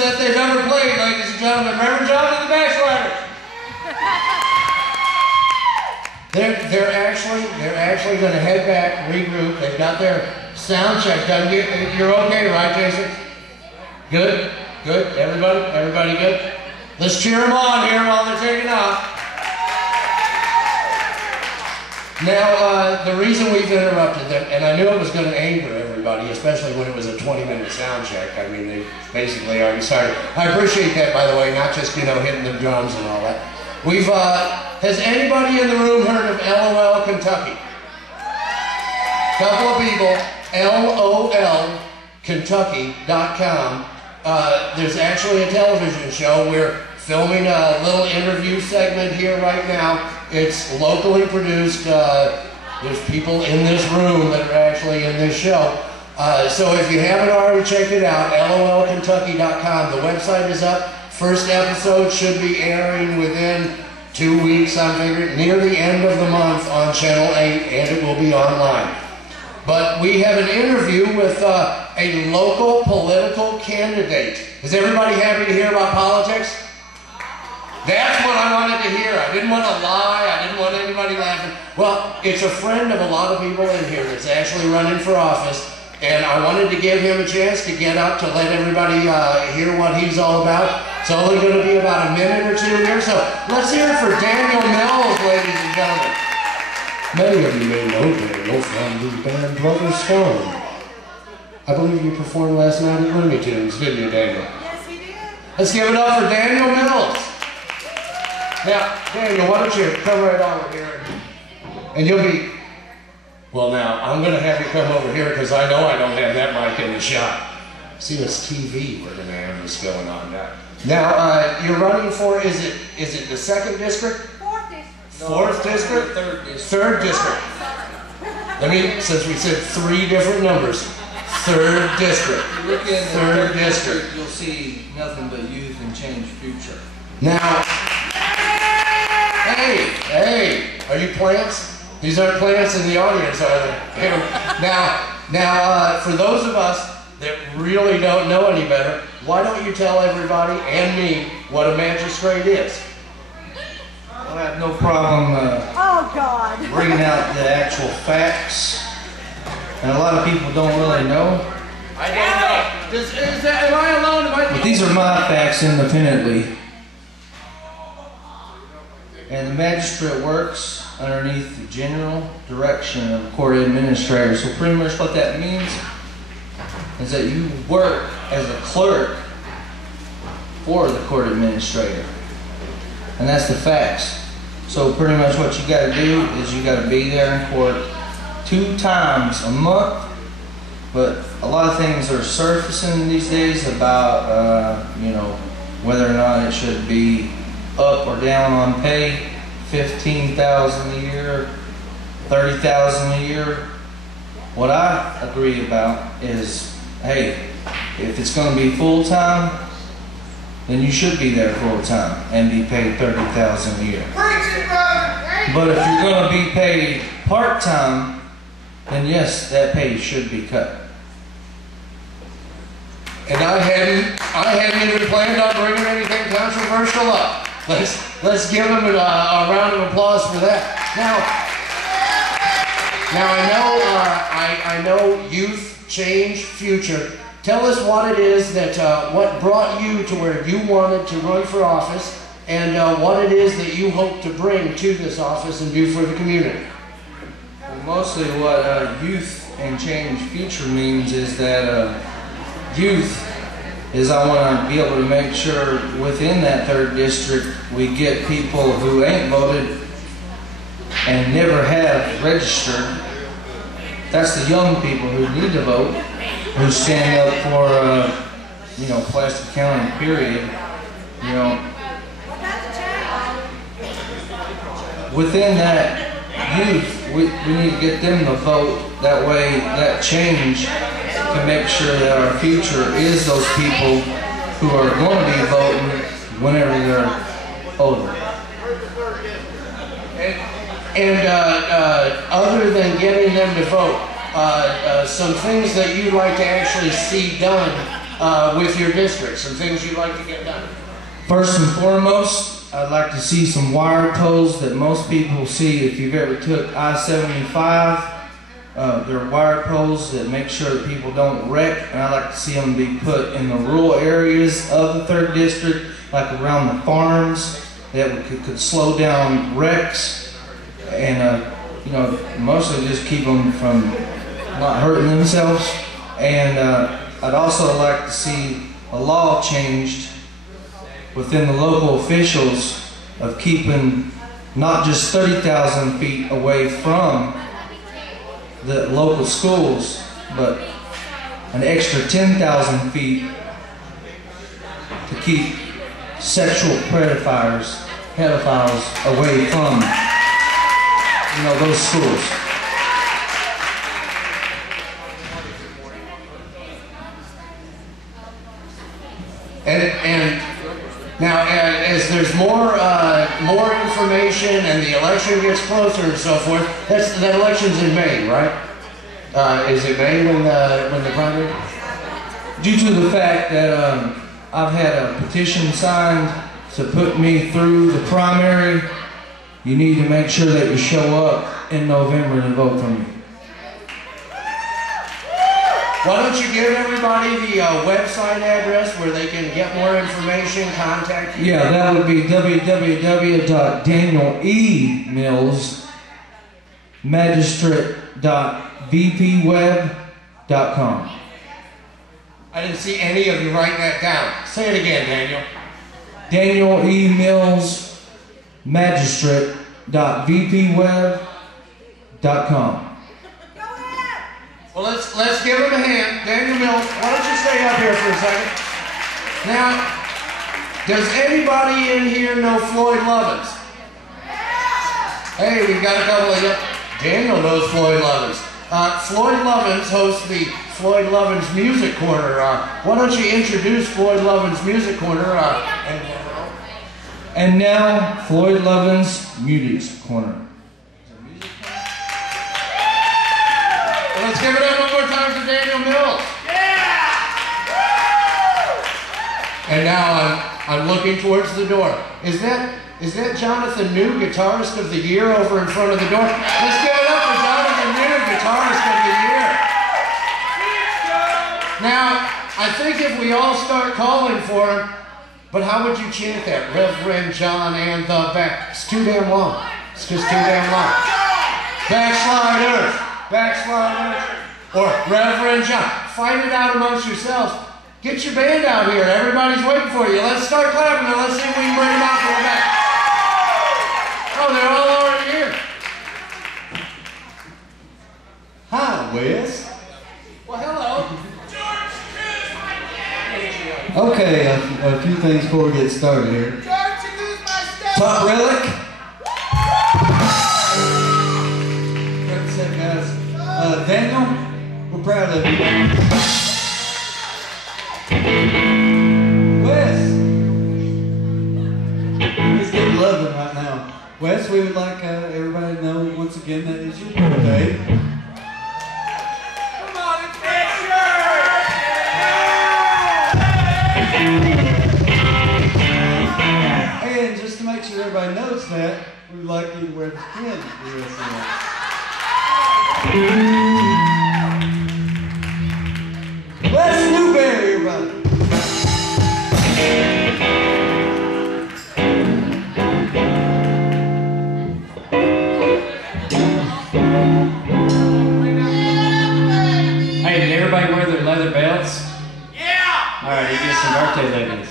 that they've ever played, ladies and gentlemen. Reverend John and the Backsliders. They're actually going to head back, regroup. They've got their sound check done. You're okay, right, Jason? Good? Good? Everybody good? Let's cheer them on here while they're taking off. Now, the reason we've interrupted them, and I knew it was going to anger everybody, especially when it was a 20-minute sound check. I mean, they basically already started. I appreciate that, by the way, not just, you know, hitting the drums and all that. We've, has anybody in the room heard of LOL Kentucky? Couple of people, LOLKentucky.com. There's actually a television show. We're filming a little interview segment here right now. It's locally produced. There's people in this room that are actually in this show. So if you haven't already checked it out, LOLKentucky.com. The website is up. First episode should be airing within 2 weeks, I'm figuring, near the end of the month on Channel 8, and it will be online. But we have an interview with a local political candidate. Is everybody happy to hear about politics? That's what I wanted to hear. I didn't want to lie. I didn't want anybody laughing. Well, it's a friend of a lot of people in here that's actually running for office, and I wanted to give him a chance to get up to let everybody hear what he's all about. It's only going to be about a minute or two here, so let's hear it for Daniel Mills, ladies and gentlemen. Many of you may know Daniel from the band Brother Stone. I believe you performed last night at Looney Tunes, didn't you, Daniel? Yes, we did. Let's give it up for Daniel Mills. Now, Daniel, why don't you come right over here, and you'll be, well now, I'm going to have you come over here because I know I don't have that mic in the shop. See, it's TV we're going to have this going on now. Now, you're running for, is it the 2nd district? 4th district. 4th district? 3rd district. 3rd district. Let me, since we said 3 different numbers, 3rd district. If you look in the 3rd district. You'll see nothing but youth and change future. Now, hey, are you plants? These aren't plants in the audience, are they? Now, for those of us that really don't know any better, why don't you tell everybody and me what a magistrate is? I have no problem bringing out the actual facts, and a lot of people don't really know. I don't know. Am I alone? But these are my facts independently. And the magistrate works underneath the general direction of the court administrator. So pretty much what that means is that you work as a clerk for the court administrator. And that's the facts. So pretty much what you got to do is you got to be there in court 2 times a month. But a lot of things are surfacing these days about, you know, whether or not it should be up or down on pay. $15,000 a year, $30,000 a year. What I agree about is, hey, if it's going to be full-time, then you should be there full-time and be paid $30,000 a year. But if you're going to be paid part-time, then yes, that pay should be cut. And I hadn't even planned on bringing anything controversial up. Let's give them a round of applause for that. Now I know youth change future. Tell us what it is that what brought you to where you wanted to run for office, and what it is that you hope to bring to this office and do for the community. Well, mostly what youth and change future means is that youth is I want to be able to make sure within that 3rd district we get people who ain't voted and never have registered. That's the young people who need to vote, who stand up for, you know, Pulaski County, period. You know, within that youth, we need to get them to vote. That way, that change can make sure that our future is those people who are going to be voting whenever they're older. And other than getting them to vote, some things that you'd like to actually see done with your district? Some things you'd like to get done? First and foremost, I'd like to see some wire poles that most people see if you've ever took I-75. There are wire poles that make sure that people don't wreck, and I'd like to see them be put in the rural areas of the 3rd District, like around the farms, that could slow down wrecks, and you know, mostly just keep them from not hurting themselves. And I'd also like to see a law changed within the local officials of keeping not just 30,000 feet away from the local schools, but an extra 10,000 feet to keep sexual pedophiles away from, you know, those schools. And now, as there's more information and the election gets closer and so forth, that election's in May, right? Is it May when the primary? Due to the fact that I've had a petition signed to put me through the primary, you need to make sure that you show up in November to vote for me. Why don't you give everybody the website address where they can get more information, contact you? Yeah, that would be www.DanielEMills.wmv.com. I didn't see any of you writing that down. Say it again, Daniel. DanielEMills.Magistrate.vpweb.com. Well, let's give him a hand. Daniel Mills, why don't you stay up here for a second? Now, does anybody in here know Floyd Lovins? Hey, we've got a couple of you. Daniel knows Floyd Lovins. Floyd Lovins hosts the Floyd Lovins Music Corner. Why don't you introduce Floyd Lovins Music Corner? And now, Floyd Lovins Music Corner. Let's give it up one more time for Daniel Mills. Yeah! And now I'm looking towards the door. Is that Jonathan New, Guitarist of the Year, over in front of the door? Let's give it up for Jonathan New, Guitarist of the Year. Now, I think if we all start calling for him, but how would you chant that? Reverend John and the back. It's too damn long. It's just too damn long. Backsliders. Backsliders, or Reverend John. Fight it out amongst yourselves. Get your band out here. Everybody's waiting for you. Let's start clapping and let's see if we can bring them out from the back. Oh, they're all already here. Hi, Wes. Well, hello. Okay, a few things before we get started here. Top relic. Daniel, we're proud of you. Wes, he's getting loving right now. Wes, we would like everybody to know once again that it's your birthday. Come on, it's And just to make sure everybody knows that, we'd like you to wear the pin for the rest of the night. Wes Newberry, everybody. Hey, did everybody wear their leather belts? Yeah! Alright, you get some birthday leggings.